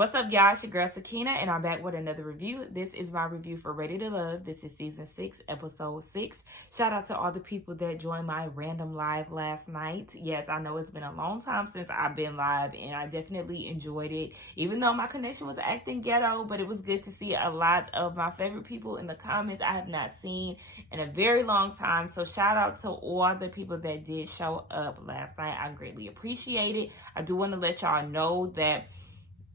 What's up, y'all? It's your girl Sakina, and I'm back with another review. This is my review for Ready to Love. This is season 6, episode 6. Shout out to all the people that joined my random live last night. Yes, I know it's been a long time since I've been live, and I definitely enjoyed it. Even though my connection was acting ghetto, but it was good to see a lot of my favorite people in the comments I have not seen in a very long time. So shout out to all the people that did show up last night. I greatly appreciate it. I do want to let y'all know that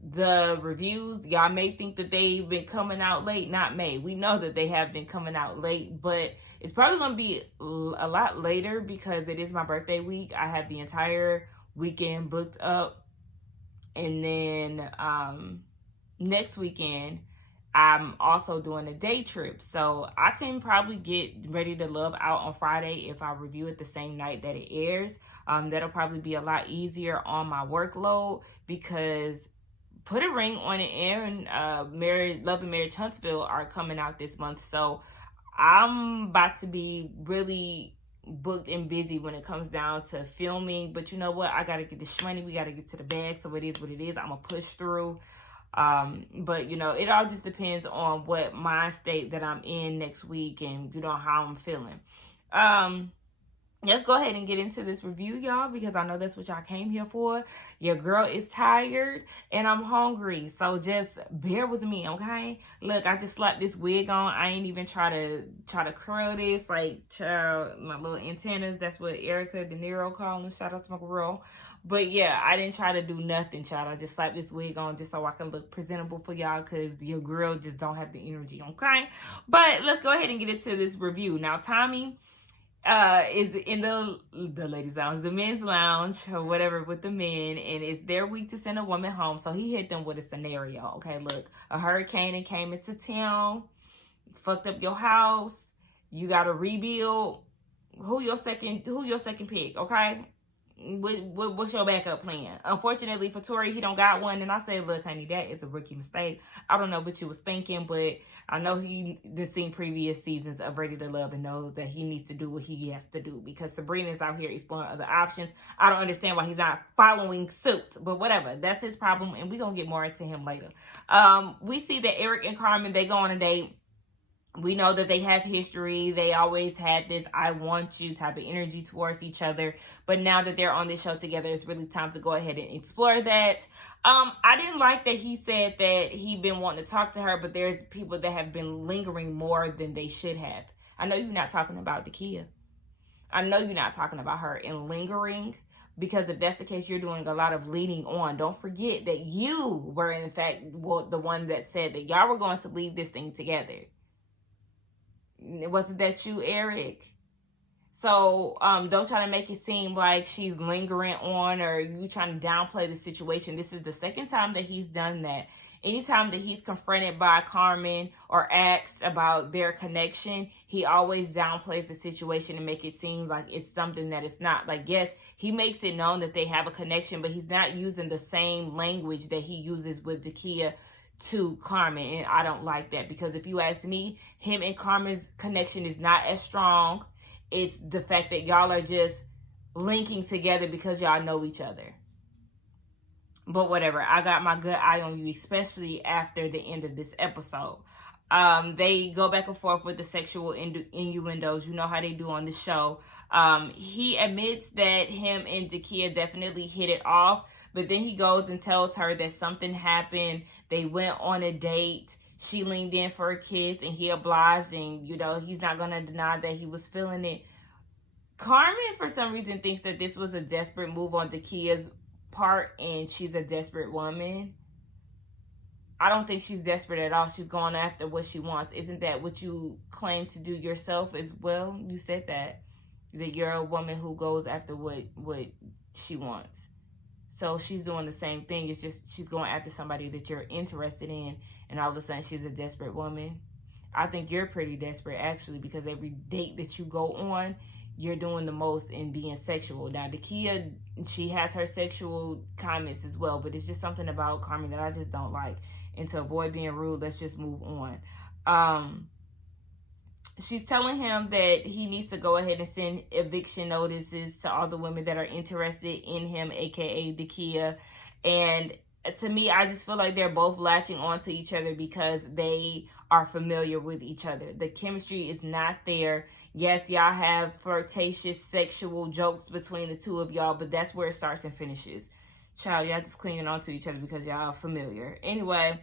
the reviews, y'all may think that they've been coming out late. Not may. We know that they have been coming out late, but it's probably going to be a lot later because it is my birthday week. I have the entire weekend booked up. And then next weekend, I'm also doing a day trip. So I can probably get Ready to Love out on Friday if I review it the same night that it airs. That'll probably be a lot easier on my workload because Put a Ring on It and Love and Marriage Huntsville are coming out this month. So I'm about to be really booked and busy when it comes down to filming. But you know what? I got to get this money. We got to get to the bag. So it is what it is. I'm going to push through. But you know, it all just depends on what mind state that I'm in next week and you know how I'm feeling. Let's go ahead and get into this review, y'all, because I know that's what y'all came here for. Your girl is tired and I'm hungry, so just bear with me, okay? Look, I just slapped this wig on. I ain't even try to curl this, like, child, my little antennas. That's what Erica De Niro called them. Shout out to my girl. But yeah, I didn't try to do nothing, child. I just slapped this wig on just so I can look presentable for y'all because your girl just don't have the energy, okay? But let's go ahead and get into this review. Now, Tommy is in the ladies' lounge, the men's lounge, or whatever, with the men, and it's their week to send a woman home. So he hit them with a scenario. Okay, look, a hurricane came into town, fucked up your house. You got to rebuild. Who your second pick? Okay. What's your backup plan? Unfortunately for Tori, he don't got one. And I said, look, honey, that is a rookie mistake. I don't know what you was thinking, but I know he did seen previous seasons of Ready to Love and knows that he needs to do what he has to do because Sabrina's out here exploring other options. I don't understand why he's not following suit, but whatever. That's his problem, and we're going to get more into him later. We see that Eric and Carmen, they go on a date. We know that they have history. They always had this I want you type of energy towards each other. But now that they're on this show together, it's really time to go ahead and explore that. I didn't like that he said that he'd been wanting to talk to her, but there's people that have been lingering more than they should have. I know you're not talking about Dakiya. I know you're not talking about her and lingering, because if that's the case, you're doing a lot of leading on. Don't forget that you were, in fact, the one that said that y'all were going to leave this thing together. Wasn't that you, Eric? So don't try to make it seem like she's lingering on or you trying to downplay the situation. This is the second time that he's done that. Anytime that he's confronted by Carmen or asked about their connection, he always downplays the situation and make it seem like it's something that it's not. Like, yes, he makes it known that they have a connection, but he's not using the same language that he uses with Dakiya to Carmen, and I don't like that, because if you ask me, him and Carmen's connection is not as strong. It's the fact that y'all are just linking together because y'all know each other. But whatever, I got my good eye on you, especially after the end of this episode. They go back and forth with the sexual innuendos. You know how they do on the show. He admits that him and Dakiya definitely hit it off, but then he goes and tells her that something happened. They went on a date. She leaned in for a kiss and he obliged, and you know, he's not going to deny that he was feeling it. Carmen, for some reason, thinks that this was a desperate move on Dakiya's part, and she's a desperate woman. I don't think she's desperate at all. She's going after what she wants. Isn't that what you claim to do yourself as well? You said that you're a woman who goes after what she wants. So she's doing the same thing. It's just she's going after somebody that you're interested in, and all of a sudden she's a desperate woman. I think you're pretty desperate, actually, because every date that you go on, you're doing the most in being sexual. Now, Dakiya, she has her sexual comments as well, but it's just something about Carmen that I just don't like. And to avoid being rude, let's just move on. She's telling him that he needs to go ahead and send eviction notices to all the women that are interested in him, aka Dakiya. And to me, I just feel like they're both latching onto each other because they are familiar with each other. The chemistry is not there. Yes, y'all have flirtatious sexual jokes between the two of y'all, but that's where it starts and finishes. Child, y'all just clinging on to each other because y'all are familiar. Anyway,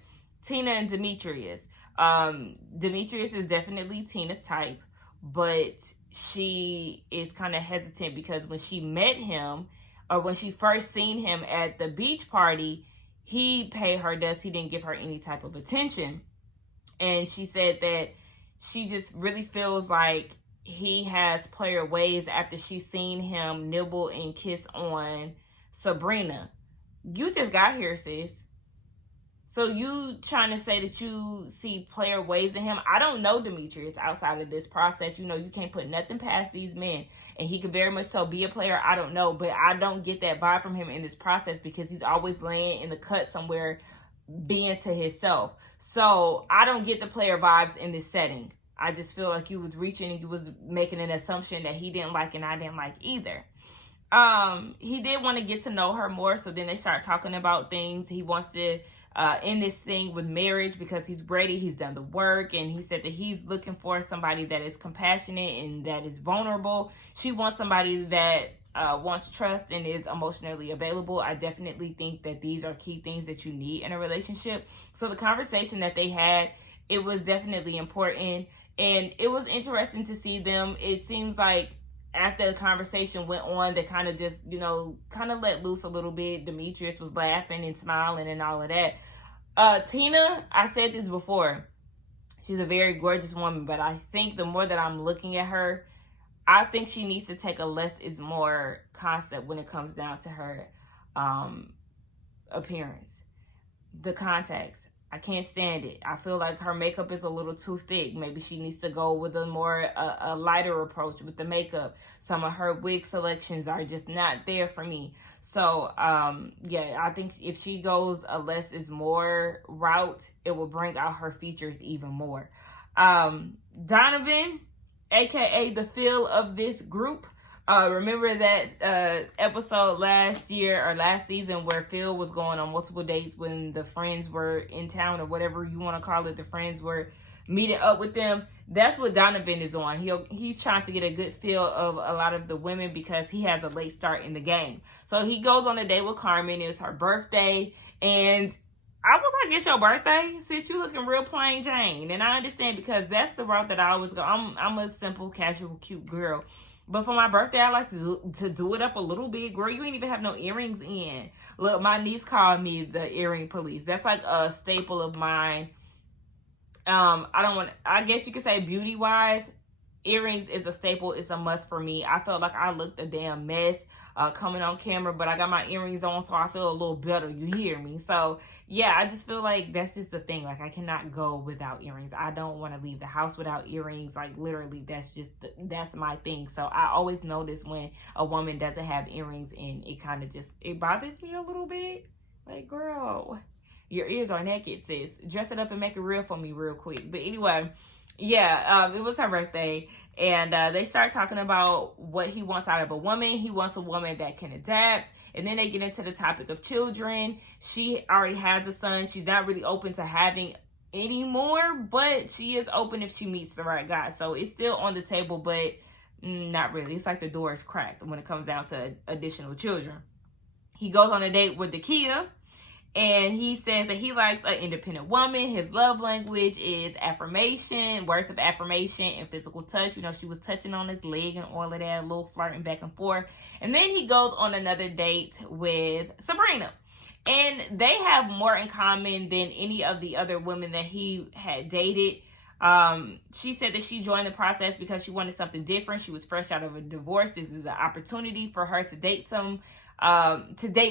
Tina and Demetrius. Demetrius is definitely Tina's type, but she is kind of hesitant because when she met him, or when she first seen him at the beach party, he paid her dust. He didn't give her any type of attention. And she said that she just really feels like he has player ways after she seen him nibble and kiss on Sabrina. You just got here, sis. So you trying to say that you see player ways in him? I don't know Demetrius outside of this process. You know, you can't put nothing past these men. And he could very much so be a player. I don't know. But I don't get that vibe from him in this process because he's always laying in the cut somewhere being to himself. So I don't get the player vibes in this setting. I just feel like you was reaching and you was making an assumption that he didn't like and I didn't like either. He did want to get to know her more. So then they start talking about things. He wants to in this thing with marriage because he's ready, he's done the work, and he said that he's looking for somebody that is compassionate and that is vulnerable. She wants somebody that wants trust and is emotionally available. I definitely think that these are key things that you need in a relationship. So the conversation that they had, it was definitely important, and it was interesting to see them. It seems like after the conversation went on, they kind of just, kind of let loose a little bit. Demetrius was laughing and smiling and all of that. Tina, I said this before, she's a very gorgeous woman, but I think the more that I'm looking at her, I think she needs to take a less is more concept when it comes down to her appearance. The contacts, I can't stand it. I feel like her makeup is a little too thick. Maybe she needs to go with a more a lighter approach with the makeup. Some of her wig selections are just not there for me. So, yeah, I think if she goes a less is more route, it will bring out her features even more. Donovan, aka the feel of this group. Remember that episode last year or last season where Phil was going on multiple dates when the friends were in town or whatever you want to call it, the friends were meeting up with them? That's what Donovan is on. He's trying to get a good feel of a lot of the women because he has a late start in the game. So he goes on a date with Carmen. It was her birthday, and I was like, it's your birthday? Since you looking real plain Jane. And I understand because that's the route that I always go. I'm a simple, casual, cute girl. But for my birthday, I like to do it up a little bit. Girl, you ain't even have no earrings in. Look, my niece called me the earring police. That's like a staple of mine. I guess you could say beauty-wise, earrings is a staple. It's a must for me. I felt like I looked a damn mess coming on camera, but I got my earrings on, so I feel a little better. You hear me? So, yeah, I just feel like that's just the thing. Like, I cannot go without earrings. I don't want to leave the house without earrings. Like, literally, that's my thing. So, I always notice when a woman doesn't have earrings, and it bothers me a little bit. Like, girl, your ears are naked, sis. Dress it up and make it real for me real quick. But anyway, yeah, it was her birthday, and they start talking about what he wants out of a woman. He wants a woman that can adapt, and then they get into the topic of children. She already has a son. She's not really open to having any more, but she is open if she meets the right guy. So it's still on the table, but not really. It's like the door is cracked when it comes down to additional children. He goes on a date with Dakiya, and he says that he likes an independent woman. His love language is affirmation, words of affirmation, and physical touch. She was touching on his leg and all of that, a little flirting back and forth. And then he goes on another date with Sabrina. And they have more in common than any of the other women that he had dated. She said that she joined the process because she wanted something different. She was fresh out of a divorce. This is an opportunity for her to date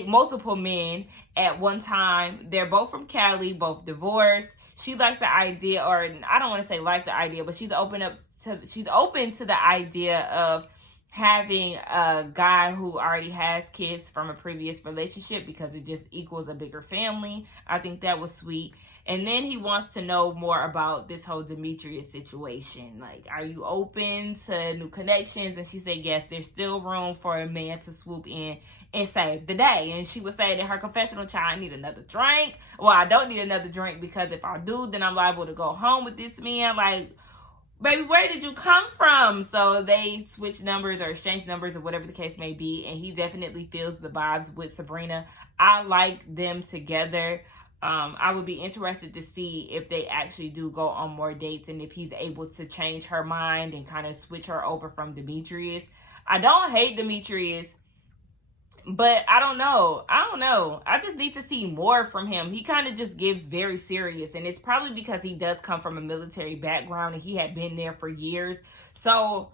multiple men at one time. They're both from Cali, both divorced. She likes the idea, or I don't want to say like the idea, but she's open to the idea of having a guy who already has kids from a previous relationship because it just equals a bigger family. I think that was sweet. And then he wants to know more about this whole Demetrius situation. Like, are you open to new connections? And she said, yes, there's still room for a man to swoop in and save the day. And she was saying in her confessional, child, I need another drink. Well, I don't need another drink, because if I do, then I'm liable to go home with this man. Like, baby, where did you come from? So they switch numbers or exchange numbers or whatever the case may be. And he definitely feels the vibes with Sabrina. I like them together. I would be interested to see if they actually do go on more dates and if he's able to change her mind and kind of switch her over from Demetrius. I don't hate Demetrius, but I don't know. I just need to see more from him. He kind of just gives very serious, and it's probably because he does come from a military background and he had been there for years. So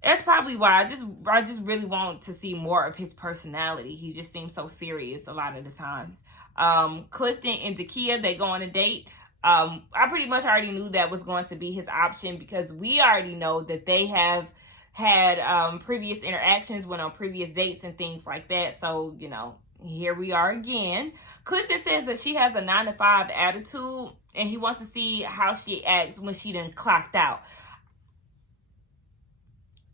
that's probably why I just really want to see more of his personality. He just seems so serious a lot of the times. Clifton and Dakiya, they go on a date. I pretty much already knew that was going to be his option, because we already know that they have had previous interactions, went on previous dates and things like that. So, you know, here we are again. Clifton says that she has a 9-to-5 attitude, and he wants to see how she acts when she done clocked out.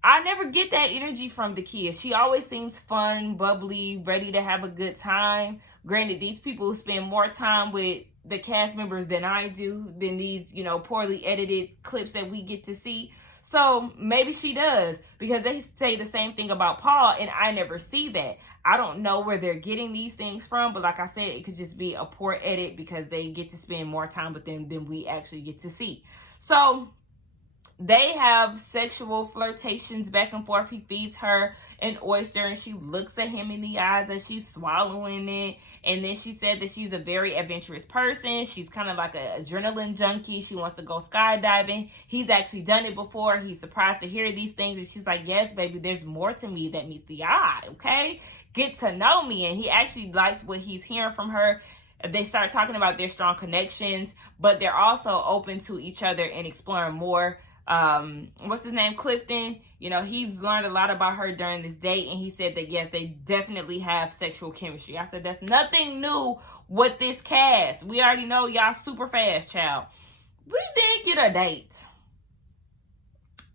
I never get that energy from Dakiya. She always seems fun, bubbly, ready to have a good time. Granted, these people spend more time with the cast members than I do, than these, you know, poorly edited clips that we get to see. So maybe she does, because they say the same thing about Paul, and I never see that. I don't know where they're getting these things from, but like I said, it could just be a poor edit because they get to spend more time with them than we actually get to see. So they have sexual flirtations back and forth. He feeds her an oyster and she looks at him in the eyes as she's swallowing it. And then she said that she's a very adventurous person. She's kind of like an adrenaline junkie. She wants to go skydiving. He's actually done it before. He's surprised to hear these things. And she's like, yes, baby, there's more to me that meets the eye, okay? Get to know me. And he actually likes what he's hearing from her. They start talking about their strong connections, but they're also open to each other and exploring more. What's his name? Clifton. You know, he's learned a lot about her during this date, and he said that yes, they definitely have sexual chemistry. I said that's nothing new with this cast. We already know y'all super fast, child. We did get a date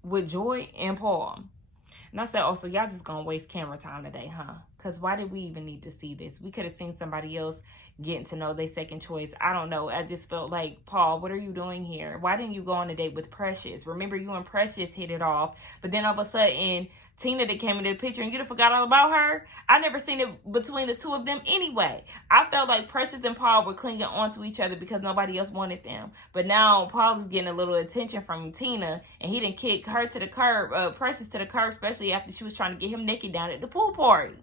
with Joy and Paul. And I said, oh, so y'all just gonna waste camera time today, huh? Because why did we even need to see this? We could have seen somebody else getting to know their second choice. I don't know. I just felt like, Paul, what are you doing here? Why didn't you go on a date with Precious? Remember, you and Precious hit it off. But then all of a sudden, Tina that came into the picture and you forgot all about her. I never seen it between the two of them anyway. I felt like Precious and Paul were clinging on to each other because nobody else wanted them. But now Paul is getting a little attention from Tina, and he didn't kick her to the curb, Precious to the curb, especially after she was trying to get him naked down at the pool party.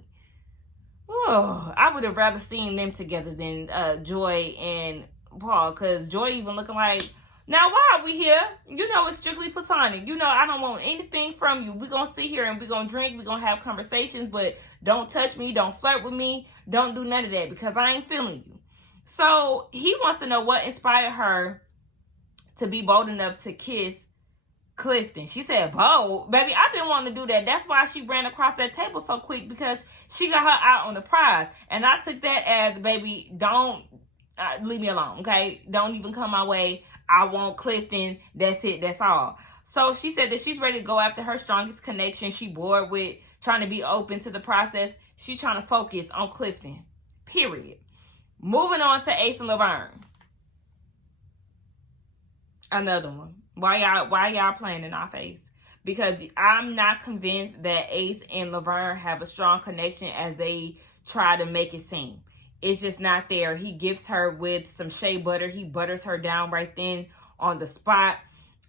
Oh, I would have rather seen them together than Joy and Paul, because Joy even looking like, now why are we here? You know it's strictly platonic. You know I don't want anything from you. We're going to sit here and we're going to drink. We're going to have conversations, but don't touch me. Don't flirt with me. Don't do none of that because I ain't feeling you. So he wants to know what inspired her to be bold enough to kiss Clifton. She said, bold? Baby, I've been wanting to do that. That's why she ran across that table so quick, because she got her eye on the prize. And I took that as, baby, don't leave me alone, okay? Don't even come my way. I want Clifton. That's it. That's all. So she said that she's ready to go after her strongest connection. She bored with trying to be open to the process. She's trying to focus on Clifton. Period. Moving on to Ace and Lavern. Another one. Why y'all playing in our face? Because I'm not convinced that Ace and Lavern have a strong connection as they try to make it seem. It's just not there. He gifts her with some shea butter. He butters her down right then on the spot.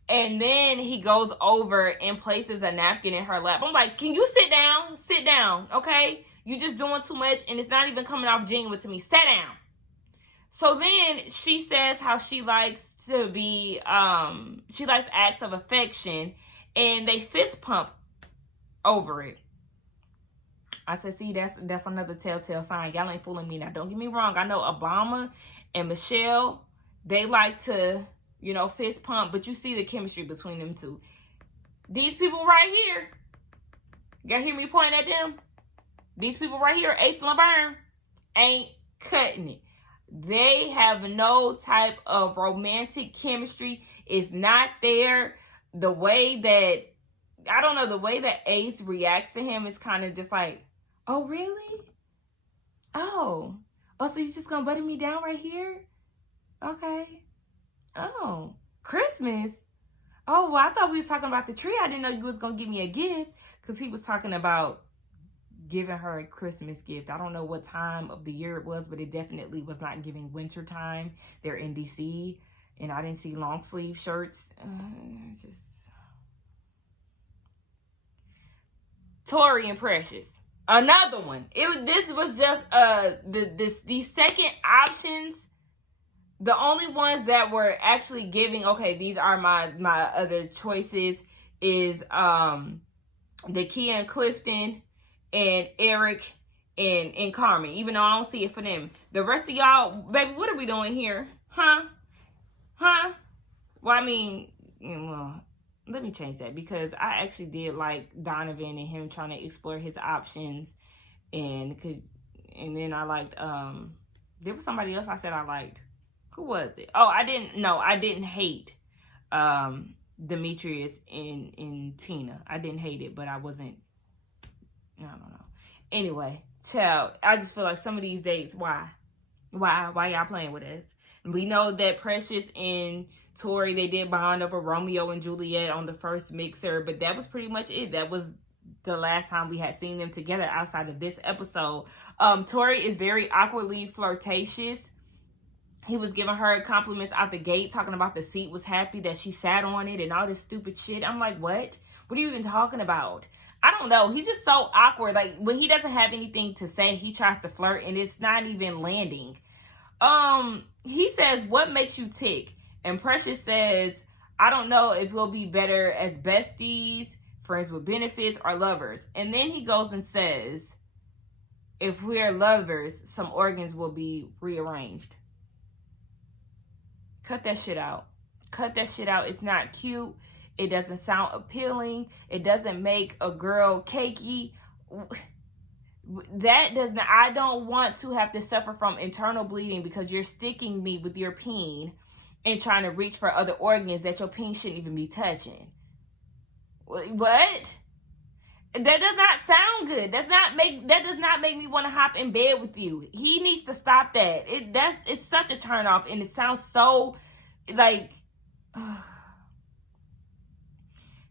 And then he goes over and places a napkin in her lap. I'm like, can you sit down? Sit down, okay? You're just doing too much and it's not even coming off genuine to me. Sit down. So then she says how she likes to be, she likes acts of affection, and they fist pump over it. I said, see, that's another telltale sign. Y'all ain't fooling me now. Don't get me wrong. I know Obama and Michelle, they like to, you know, fist pump, but you see the chemistry between them two. These people right here, y'all hear me pointing at them? These people right here, Ace and Lavern, ain't cutting it. They have no type of romantic chemistry. It's not there. The way that, I don't know, the way that Ace reacts to him is kind of just like, oh, really? Oh, so he's just gonna buddy me down right here? Okay. Oh, Christmas. Oh, well, I thought we was talking about the tree. I didn't know you was gonna give me a gift, because he was talking about giving her a Christmas gift. I don't know what time of the year it was, but it definitely was not giving winter time. They're in DC, and I didn't see long sleeve shirts. Tori and Precious, another one. This was just the second options. The only ones that were actually giving, okay, these are my other choices, is Dakiya and Clifton and Eric and Carmen, even though I don't see it for them. The rest of y'all, baby, what are we doing here? Huh? Well, I mean, well, let me change that, because I actually did like Donovan and him trying to explore his options, and then I liked, there was somebody else I said I liked. Who was it? Oh, I didn't hate Demetrius and Tina. I didn't hate it, but I don't know. Anyway, child, I just feel like some of these dates, why y'all playing with us? We know that Precious and Tori, they did bond over Romeo and Juliet on the first mixer, but that was pretty much it. That was the last time we had seen them together outside of this episode. Tori is very awkwardly flirtatious. He was giving her compliments out the gate, talking about the seat was happy that she sat on it and all this stupid shit. I'm like, what? What are you even talking about? I don't know. He's just so awkward. Like, when he doesn't have anything to say, he tries to flirt and it's not even landing. He says, what makes you tick? And Precious says, I don't know if we'll be better as besties, friends with benefits, or lovers. And then he goes and says, if we're lovers, some organs will be rearranged. Cut that shit out. Cut that shit out. It's not cute. It doesn't sound appealing. It doesn't make a girl cakey. I don't want to have to suffer from internal bleeding because you're sticking me with your peen and trying to reach for other organs that your peen shouldn't even be touching. What? That does not sound good. That does not make me want to hop in bed with you. He needs to stop that. It's such a turn off, and it sounds so like.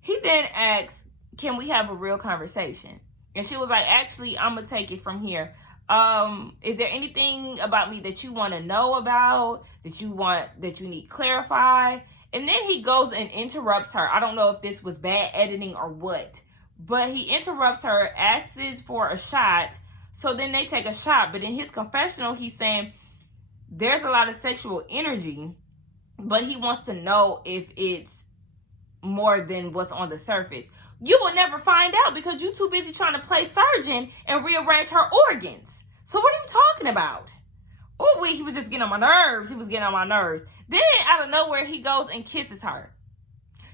He then asks, "Can we have a real conversation?" And she was like, "Actually, I'm gonna take it from here. Is there anything about me that you want to know about, that you need clarified?" And then he goes and interrupts her. I don't know if this was bad editing or what. But he interrupts her, asks for a shot. So then they take a shot. But in his confessional, he's saying there's a lot of sexual energy, but he wants to know if it's more than what's on the surface. You will never find out because you're too busy trying to play surgeon and rearrange her organs. So what are you talking about? Oh, he was just getting on my nerves. He was getting on my nerves. Then out of nowhere, he goes and kisses her.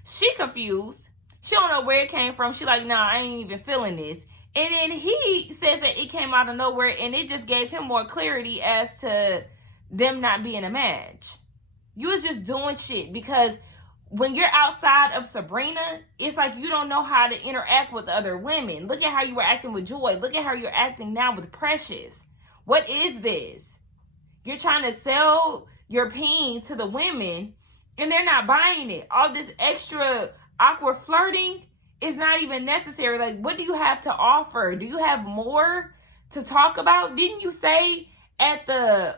She confused. She don't know where it came from. She like, nah, I ain't even feeling this. And then he says that it came out of nowhere, and it just gave him more clarity as to them not being a match. You was just doing shit because when you're outside of Sabrina, it's like you don't know how to interact with other women. Look at how you were acting with Joy. Look at how you're acting now with Precious. What is this? You're trying to sell your peen to the women, and they're not buying it. All this extra awkward flirting is not even necessary. Like, what do you have to offer? Do you have more to talk about? Didn't you say at the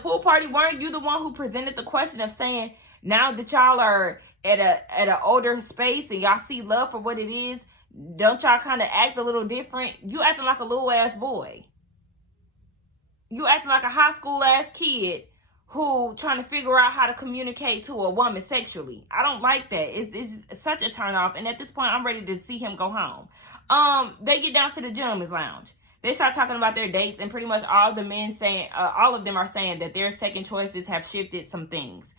pool party, weren't you the one who presented the question of saying, now that y'all are at an older space and y'all see love for what it is, don't y'all kind of act a little different? You acting like a little ass boy. You acting like a high school ass kid who trying to figure out how to communicate to a woman sexually. I don't like that. It's such a turn off. And at this point, I'm ready to see him go home. They get down to the gentleman's lounge. They start talking about their dates, and pretty much all the men saying, all of them are saying that their second choices have shifted some things.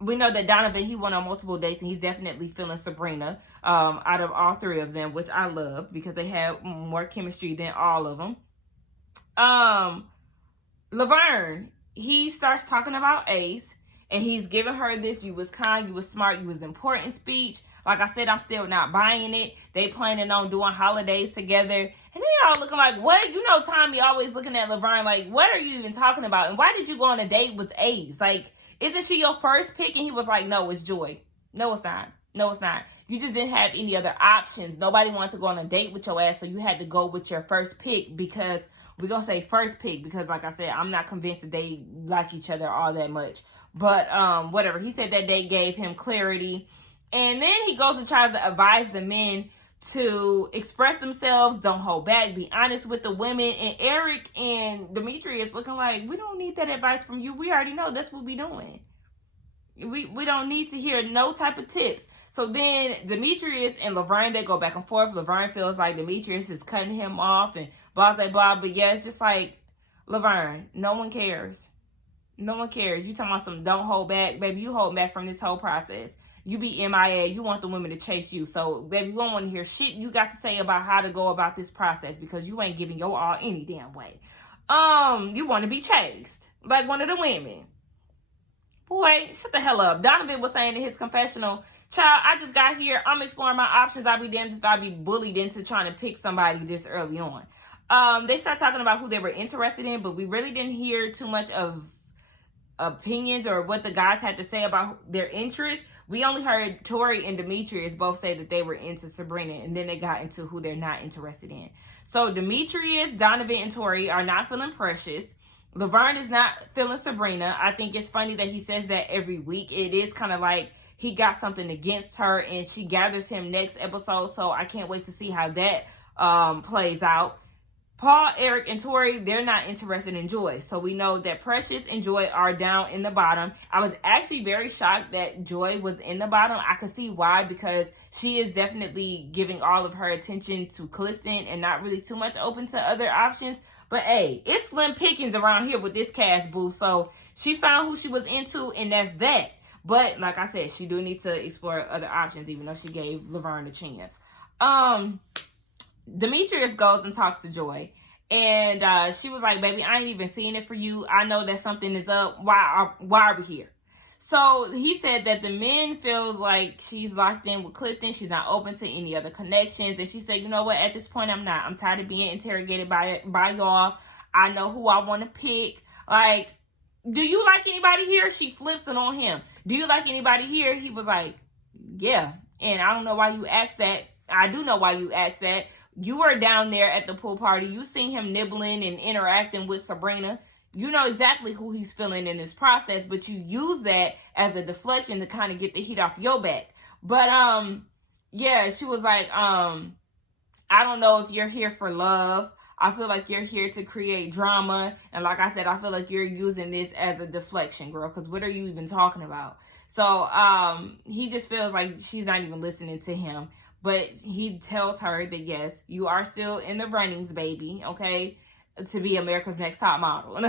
We know that Donovan, he went on multiple dates, and he's definitely feeling Sabrina out of all three of them, which I love because they had more chemistry than all of them. Lavern, he starts talking about Ace, and he's giving her this, you was kind, you was smart, you was important speech. Like I said, I'm still not buying it. They planning on doing holidays together. And they all looking like, what? You know, Tommy always looking at Lavern like, what are you even talking about? And why did you go on a date with Ace? Like, isn't she your first pick? And he was like, no, it's Joy. No, it's not. No, it's not. You just didn't have any other options. Nobody wanted to go on a date with your ass, so you had to go with your first pick, because we're going to say first pick because, like I said, I'm not convinced that they like each other all that much. But whatever. He said that they gave him clarity. And then he goes and tries to advise the men to express themselves, don't hold back, be honest with the women. And Eric and Demetrius looking like, we don't need that advice from you. We already know that's what we're doing. We don't need to hear no type of tips. So then Demetrius and Lavern, they go back and forth. Lavern feels like Demetrius is cutting him off and blah, blah, blah. But yeah, it's just like, Lavern, no one cares. No one cares. You talking about some don't hold back. Baby, you hold back from this whole process. You be MIA. You want the women to chase you. So, baby, you don't want to hear shit you got to say about how to go about this process, because you ain't giving your all any damn way. You want to be chased like one of the women. Boy, shut the hell up. Donovan was saying in his confessional, child, I just got here. I'm exploring my options. I'll be damned if I'll be bullied into trying to pick somebody this early on. They start talking about who they were interested in, but we really didn't hear too much of opinions or what the guys had to say about their interests. We only heard Tori and Demetrius both say that they were into Sabrina, and then they got into who they're not interested in. So Demetrius, Donovan, and Tori are not feeling Precious. Lavern is not feeling Sabrina. I think it's funny that he says that every week. It is kind of like he got something against her, and she gathers him next episode, so I can't wait to see how that plays out. Paul, Eric, and Tori, they're not interested in Joy. So we know that Precious and Joy are down in the bottom. I was actually very shocked that Joy was in the bottom. I could see why, because she is definitely giving all of her attention to Clifton and not really too much open to other options. But hey, it's slim pickings around here with this cast, boo. So she found who she was into, and that's that. But like I said, she do need to explore other options, even though she gave Lavern a chance. Demetrius goes and talks to Joy, and she was like, baby, I ain't even seeing it for you. I know that something is up. Why are we here? So he said that the men feels like she's locked in with Clifton. She's not open to any other connections. And she said, you know what? At this point, I'm not. I'm tired of being interrogated by y'all. I know who I want to pick. Like, do you like anybody here? She flips it on him. Do you like anybody here? He was like, yeah. And I don't know why you asked that. I do know why you asked that. You were down there at the pool party. You seen him nibbling and interacting with Sabrina. You know exactly who he's feeling in this process, but you use that as a deflection to kind of get the heat off your back. But, yeah, she was like, I don't know if you're here for love. I feel like you're here to create drama. And like I said, I feel like you're using this as a deflection, girl, because what are you even talking about? So, he just feels like she's not even listening to him. But he tells her that, yes, you are still in the runnings, baby, okay, to be America's Next Top Model.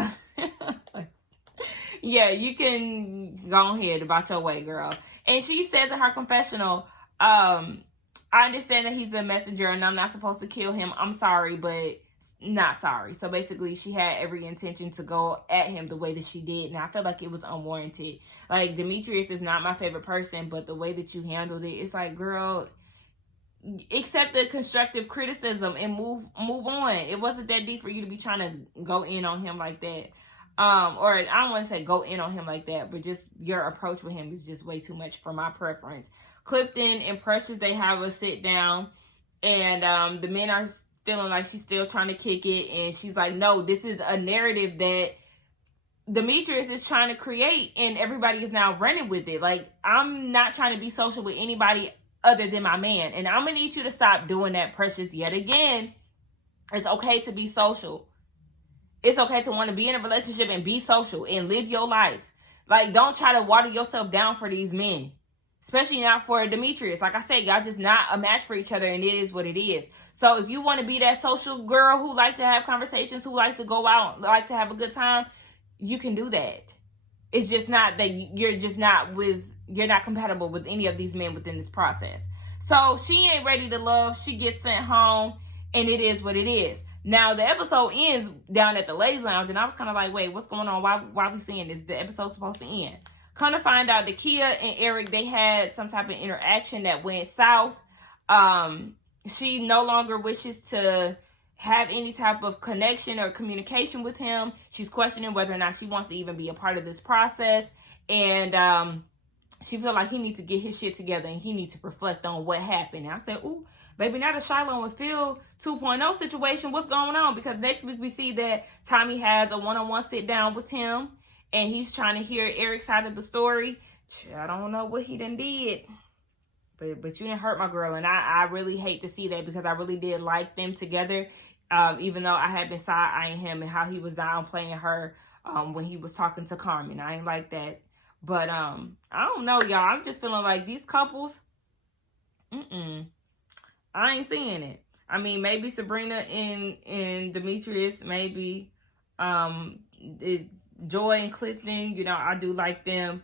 Yeah, you can go ahead about your way, girl. And she says in her confessional, I understand that he's a messenger and I'm not supposed to kill him. I'm sorry, but not sorry. So basically, she had every intention to go at him the way that she did. And I feel like it was unwarranted. Like, Demetrius is not my favorite person, but the way that you handled it, it's like, girl, accept the constructive criticism and move on. It wasn't that deep for you to be trying to go in on him like that. Or I don't want to say go in on him like that, but just your approach with him is just way too much for my preference. Clifton and Precious, they have a sit down, and the men are feeling like she's still trying to kick it, and she's like, no, this is a narrative that Demetrius is trying to create, and everybody is now running with it. Like, I'm not trying to be social with anybody other than my man. And I'm going to need you to stop doing that, Precious, yet again. It's okay to be social. It's okay to want to be in a relationship and be social and live your life. Like, don't try to water yourself down for these men. Especially not for Demetrius. Like I said, y'all just not a match for each other, and it is what it is. So if you want to be that social girl who like to have conversations, who like to go out, like to have a good time, you can do that. It's just not that you're not compatible with any of these men within this process. So she ain't ready to love. She gets sent home, and it is what it is. Now, the episode ends down at the ladies' lounge, and I was kind of like, wait, what's going on? Why are we seeing this? The episode's supposed to end. Kind of find out Dakiya and Eric, they had some type of interaction that went south. She no longer wishes to have any type of connection or communication with him. She's questioning whether or not she wants to even be a part of this process. And she feel like he needs to get his shit together and he needs to reflect on what happened. And I said, ooh, baby, not a Shiloh and Phil 2.0 situation. What's going on? Because next week we see that Tommy has a one-on-one sit down with him and he's trying to hear Eric's side of the story. I don't know what he done did. But you didn't hurt my girl. And I really hate to see that because I really did like them together. Even though I had been side-eyeing him and how he was downplaying her when he was talking to Carmen. I ain't like that. But I don't know, y'all. I'm just feeling like these couples, I ain't seeing it. I mean, maybe Sabrina and Demetrius, maybe Joy and Clifton, you know, I do like them.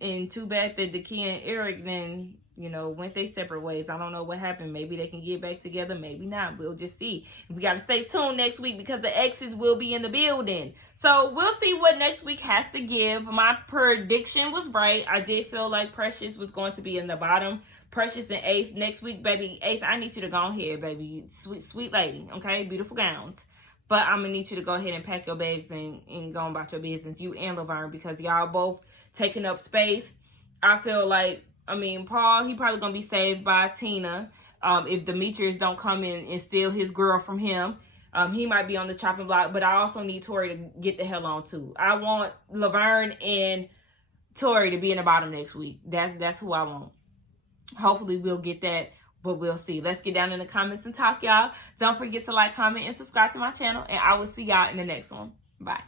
And too bad that Dakiya and Eric then, you know, went their separate ways. I don't know what happened. Maybe they can get back together. Maybe not. We'll just see. We got to stay tuned next week because the exes will be in the building. So we'll see what next week has to give. My prediction was right. I did feel like Precious was going to be in the bottom. Precious and Ace next week, baby. Ace, I need you to go ahead, baby. Sweet lady, okay? Beautiful gowns. But I'm going to need you to go ahead and pack your bags and go about your business. You and Lavern, because y'all both taking up space. I feel like, I mean, Paul, he probably going to be saved by Tina. If Demetrius don't come in and steal his girl from him, he might be on the chopping block. But I also need Tori to get the hell on, too. I want Lavern and Tori to be in the bottom next week. That's who I want. Hopefully, we'll get that. But we'll see. Let's get down in the comments and talk, y'all. Don't forget to like, comment, and subscribe to my channel. And I will see y'all in the next one. Bye.